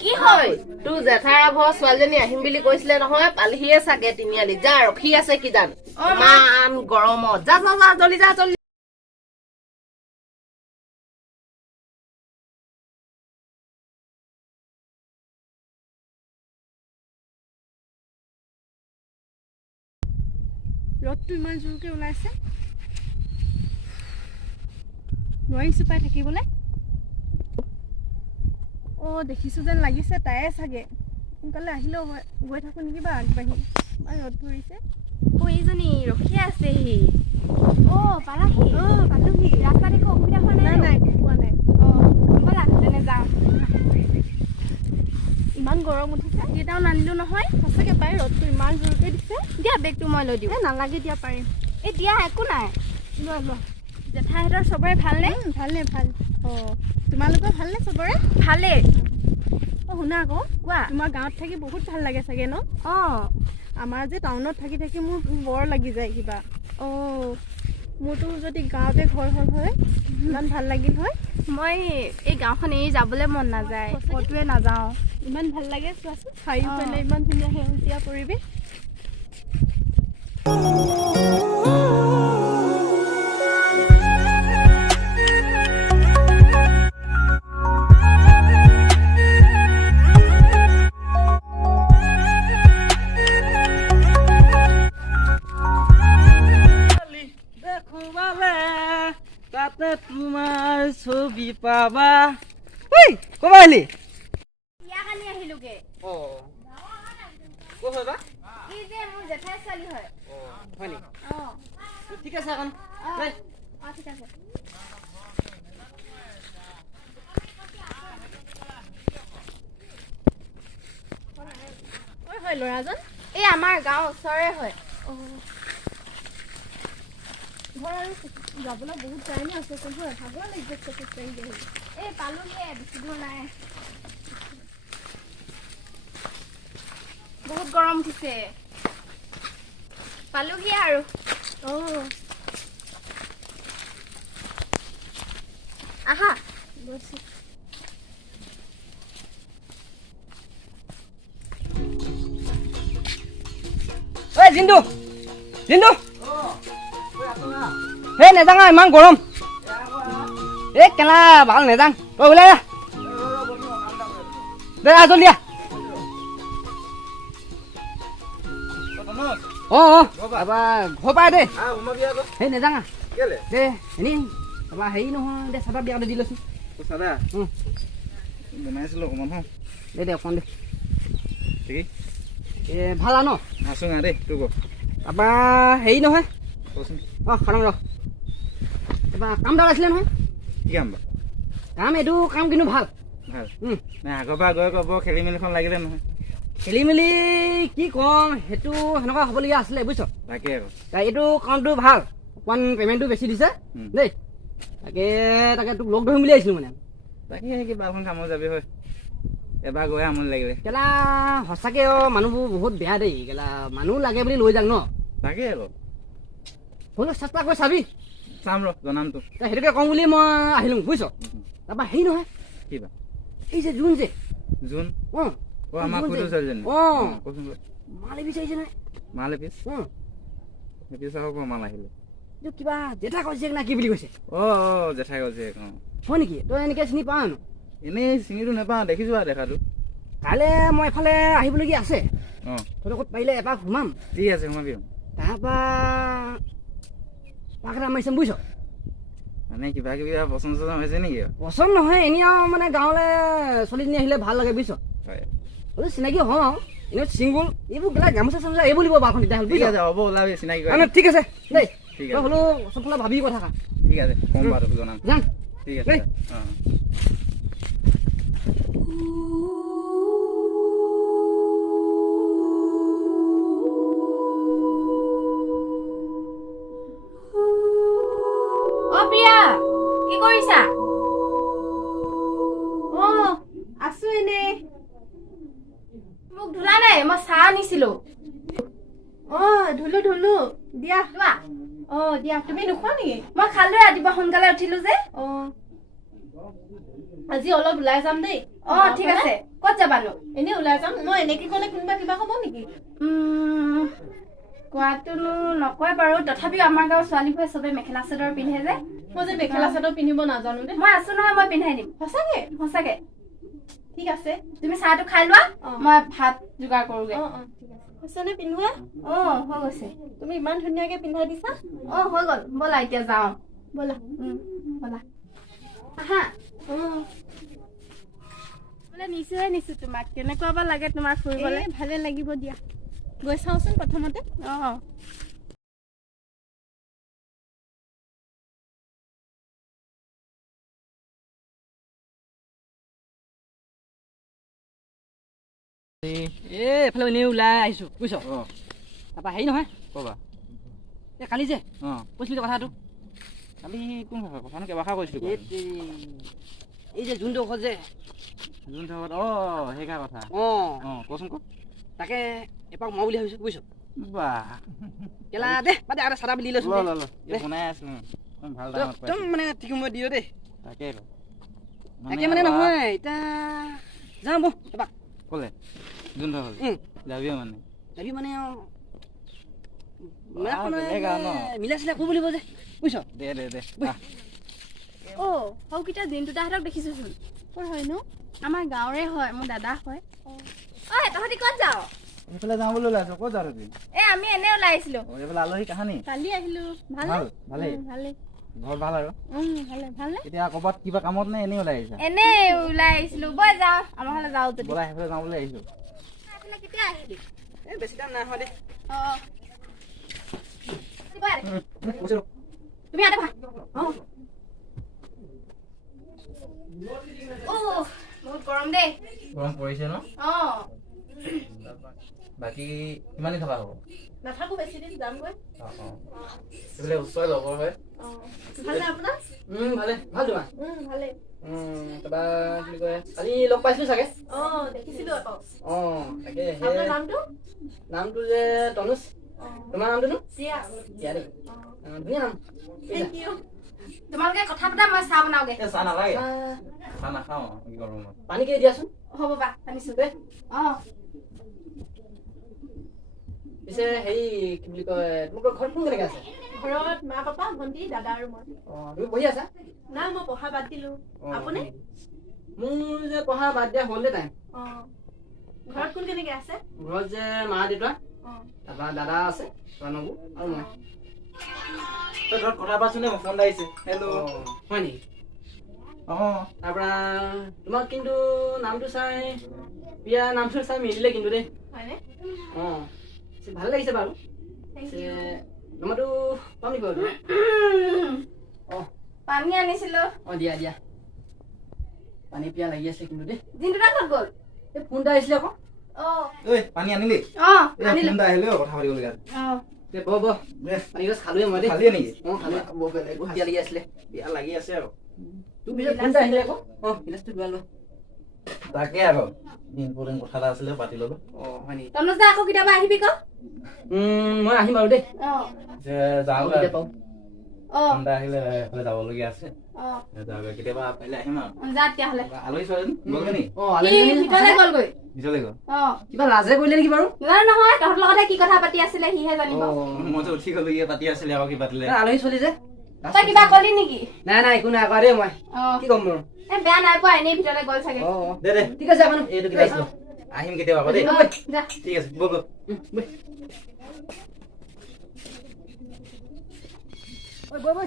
কি হয় তোৰ জেঠাৰ ঘৰ ছোৱালীজনী আহিম বুলি কৈছিলে নহয় পালিহিয়ে চাগে তিনিআলি যা ৰখি আছে কি জান ইমান গৰমত যা যা যা জলদি যা জলদি ৰ'দটো ইমান জোৰকে ওলাইছে নোৱাৰিছো পাই থাকিবলৈ দেখিছো যেন লাগিছে তাইয়ে চাগে সোনকালে আহিলেও হয় গৈ থাকো নেকি বা আগবাঢ়ি ৰ'দ ধৰিছে এইজনী ৰখি আছেহি পালাহি পালোহি ৰাস্তাত একো অসুবিধা হোৱা নাই নাই পোৱা নাই ব'লা তেনে যাওঁ ইমান গৰম উঠিছে কেইটাও নানিলো নহয় সঁচাকে পাই ৰ'দটো ইমান জোৰকে দিছে দিয়া বেগটো মই লৈ দিওঁ নালাগে দিয়া পাৰিম দিয়া একো নাই লোৱা লোৱা জেঠাইহঁতৰ চবৰে ভালনে ভালনে ভাল তোমালোকৰ ভালনে চবৰে ভালেই শুনা আকৌ কোৱা তোমাৰ গাঁৱত থাকি বহুত ভাল লাগে চাগে ন আমাৰ যে টাউনত থাকি থাকি মোৰ বৰ লাগি যায় কিবা মোৰতো যদি গাঁৱতে ঘৰ হ'ল হয় ইমান ভাল লাগিল হয় মই এই গাঁওখন এৰি যাবলৈ মন নাযায় ক'তোৱে নাযাওঁ ইমান ভাল লাগে চোৱাচোন চাৰিওফালে ইমান ধুনীয়া সেউজীয়া পৰিৱেশ তোমাৰ ছবি পাবা কবা আহিলি ইয়াকানি আহিলোগে ক'ত হয় বা ই যে মোৰ জেঠাই ছোৱালী হয় হয় নেকি ঠিক আছে এখন ঠিক আছে হয় ল'ৰাজন এই আমাৰ গাঁৱৰ ওচৰৰে হয় ঘৰ আৰু যাবলৈ বহুত টাইমে আছে হয় ভাগৰ লাগিছে খোজকাঢ়ি গৈ এই পালোহিয়ে বেছি দূৰ নাই বহুত গৰম উঠিছে পালোহিয়ে আৰু আহা গৈছো ঐ জিন্তু জিন্তু হে নেযাং ইমান গৰম কেলা ভাল নেযাং তই ওলাই আহ দে আহ জলদি আহ ঘৰ পাই দে সেই নেযাং দে এনেই তাৰপৰা হেৰি নহয় দে চাদা বিয়াতে দি লৈছো চাদা বনাইছিলো অকণমান দে দে অকণমান দে ঠিক ভাল আৰু ন আছো না দেই তোৰ তাৰপৰা হেৰি নহয় কচোন খানাং ৰ তাৰপৰা কাম এটা আছিলে নহয় কি কাম বা কাম এইটো কাম কিন্তু ভাল ভাল নাই আগৰ পৰা গৈ ক'ব খেলি মেলিখন লাগিলে নহয় খেলি মেলি কি ক'ম সেইটো সেনেকুৱা হ'বলগীয়া আছিলে বুজিছ তাকে আকৌ এইটো কামটো ভাল অকণমান পে'মেণ্টটো বেছি দিছে দেই তাকে তোক লগ ধৰিম বুলি আহিছিলোঁ মানে তাকে কিবা এখন কামত যাবি হয় এবাৰ গৈ আমনি লাগিলে কেলা সঁচাকৈ মানুহবোৰ বহুত বেয়া দেই কেলা মানুহ লাগে বুলি লৈ যাক ন তাকে আকৌ হ'লেও চেষ্টা কৰি চাবি চাম ৰ জনাম তোক সেইটোকে কওঁ বুলি মই আহিলোঁ বুজিছ তাৰপৰা হেৰি নহয় কিবা এই যে জোন যে জোন অঁ আমাৰ সৰু ছোৱালীজনী কচোন মাল বিচাৰিছে নাই মাল এপিচ এপিচ আকৌ মাল আহিলে কিবা জেঠা কৈছে না কি বুলি কৈছে জেঠাই কৈছে হয় নেকি তই এনেকৈ চিনি পাৱ নো এনেই চিঙিটো নাপাওঁ দেখিছোঁ আৰু দেখাটো কাইলৈ মই এফালে আহিবলগীয়া আছে তই ক'ত পাৰিলে এপাক সোমাম ঠিক আছে সোমাবি তাৰপৰা পাক এটা মাৰিছে বুজিছ মানে কিবা কিবি পচন্দ চচন্দ হৈছে নেকি পচন্দ নহয় এনেই আৰু মানে গাঁৱলৈ ছোৱালীজনী আহিলে ভাল লাগে বুজিছ হয় বোলো চিনাকি হওঁ আৰু এনেই চিংগুল এইবোৰ গেলা গামোচা চামোচা এইবোৰ দিব বাৰখন তেতিয়াহ'লে ঠিক আছে হ'ব ওলাবি চিনাকি ঠিক আছে দেই ঠিক তই হ'লেও চবফালে ভাবি কথা কা ঠিক আছে কম বাৰু তোক জনাম যাম ঠিক আছে প্ৰিয়া কি কৰিছা আছো এনেই মোক ধুলা নাই মই চাহ আনিছিলো ধুলো দিয়া লোৱা দিয়া তুমি নোখোৱা নেকি মই খালো ৰাতিপুৱা সোনকালে উঠিলো যে আজি অলপ ওলাই যাম দেই অ ঠিক আছে ক'ত যাবানো এনে ওলাই যাম মই এনেকে ক'লে কোনোবা কিবা ক'ব নেকি কোৱাটোনো নকয় বাৰু তথাপিও আমাৰ গাঁৱৰ ছোৱালীবোৰে চবে মেখেলা চাদৰ পিন্ধে যে মই যে মেখেলা চাদৰ পিন্ধিব নাজানো দেই মই আছো নহয় মই পিন্ধাই দিম সঁচাকে সঁচাকে ঠিক আছে তুমি চাহটো খাই লোৱা মই ভাত যোগাৰ কৰোগে ঠিক আছে হৈছেনে পিন্ধোৱা হৈ গৈছে তুমি ইমান ধুনীয়াকে পিন্ধাই দিছা হৈ গ'ল ব'লা এতিয়া যাওঁ ব'লা ব'লা আহা বোলে নিছো তোমাক কেনেকুৱা বা লাগে তোমাৰ ফুৰিবলে ভালে লাগিব দিয়া গৈ চাওচোন প্ৰথমতে এফালে এনেই ওলাই আহিছোঁ বুজিছ তাৰপৰা হেৰি নহয় ক'বা এই কালি যে অঁ কৈছিলি কথাটো কালি কোন কথানো কেইবাষাৰ কৈছিলোঁ এই যে যোনডোখৰ যে যোন ঠাইত সেইকাৰ কথা কচোন ক'ত তাকে এপাক মই বুলি ভাবিছোঁ বুজিছ বাহ কেলা দে বাদে আৰু চাদা বুলি লৈছোঁ বনাই আছিলোঁ ভাল একদম মানে ঠিক সময় দিয় দেই তাকে মানে নহয় এতিয়া যাওঁ বৌ এপাক ক'লে যোন ঠাইত যাবি মানে যাবি মানে মিলাই চিলাই কৰিব লাগিব যে বুজিছ দে সৌকেইটা দিনটোতাহঁতক দেখিছোচোন ক'ৰ হয়নো আমাৰ গাঁৱৰে হয় মোৰ দাদা হয় তহঁতি ক'ত যাৱ এইফালে যাওঁ বুলি ওলাইছ ক'ত যাওঁ তুমি আমি এনে ওলাই আহিছিলো এইফালে আলহী কাহানি কালি আহিলো ভালেই ভালে ঘৰ ভাল আৰু ভালে এতিয়া ক'ৰবাত কিবা কামত নে এনেই ওলাই আহিছা এনে ওলাই আহিছিলো বৈ যাওঁ আমাৰ ফালে যাওঁ যদি ব'লা সেইফালে যাওঁ বুলি আহিছোঁ এইফালে কেতিয়া আহিলি এই বেছি দাম নাই হোৱা দেই তুমি ইয়াতে বহা বহুত গৰম দেই গৰম পৰিছে ন বাকী কিমান দিন থকা হ'ব নাথাকো বেছি দিন যামগৈ এইফালে ওচৰৰে লগৰ হয় ভালনে আপোনাৰ ভালে ভাল তোমাৰ ভালে তাৰপৰা কি কয় আজি লগ পাইছিলোঁ চাগে দেখিছিলো আকৌ তাকে আপোনাৰ নামটো নামটো যে তনুজ তোমাৰ নামটোনো প্ৰিয়া দিয়া দেই ধুনীয়া নাম থেংক ইউ তোমালোকে কথা পতা মই চাহ বনাওগে চাহ নালাগে চাহ নাখাওঁ গৰমত পানী কেই দিয়াচোন হ'ব বা আনিছো দেই পিছে হেৰি কি বুলি কয় তোমালোকৰ ঘৰত কোন কেনেকৈ আছে ঘৰত মা পাপা ভণ্টি দাদা আৰু মই তুমি পঢ়ি আছা না মই পঢ়া বাদ দিলো আপুনি মোৰ যে পঢ়া বাদ দিয়া হ'ল দেই টাইম ঘৰত কোন কেনেকে আছে ঘৰত যে মা দেউতা তাৰপৰা দাদা আছে প্ৰণবু আৰু মই তই ঘৰত কথা পাতছোন দে মোৰ ফোন আহিছে হেল্ল' হয় নেকি তাৰপৰা তোমাক কিন্তু নামটো চাই বিয়া নামটো চাই মিলিলে কিন্তু দেই হয়নে ভাল লাগিছে বাৰু নম্বৰটো পাম নেকি বাৰু পানী আনিছিলো দিয়া দিয়া পানী পিয়া লাগি আছে কিন্তু দেই দিনটোটা ক'ত গ'ল এই ফোন এটা আহিছিলে আকৌ ঐ পানী আনিলি আনিলো ফোন এটা আহিলে কথা পাতিবলগীয়া পানী গছ খালোৱে মই দেই খালিয়ে নেকি খালোৱে বেলেগ বিয়া লাগি আছিলে বিয়া লাগি আছে আৰু তোৰ পিছত ফোন এটা আহিলে আকৌ গিলাচটো লোৱা লোৱা তাকে আকৌ ইম্পৰ্টেণ্ট কথা এটা আছিলে পাতি ল'লো হয় নেকি তনুজ দা আকৌ কেতিয়াবা আহিবি ক মই আহিম বাৰু দেই যে যাওঁ কেতিয়া পাওঁ ফোন এটা আহিলে এফালে যাবলগীয়া আছে কেতিয়াবা পাৰিলে আহিম আৰু যা তেতিয়াহ'লে আলহী ছোৱালী গ'লগে নেকি ভিতৰলৈ গ'লগৈ ভিতৰলৈ গ'ল কিবা লাজে কৰিলে নেকি বাৰু নাজানো নহয় তহঁতৰ লগতে কি কথা পাতি আছিলে সিহে জানিব মইতো উঠি গ'লোগে পাতি আছিলে আকৌ কি পাতিলে আলহী ছোৱালী যে তই কিবা কলি নেকি নাই একো নাই আকৌ দেই মই কি ক'ম বাৰু বেয়া নাই পোৱা এনেই ভিতৰলৈ গ'ল চাগে দে ঠিক আছে আপুনি এইটো কিবা আহিছিলো আহিম কেতিয়াবা আকৌ দেই যা ঠিক আছে ব'ল বৈ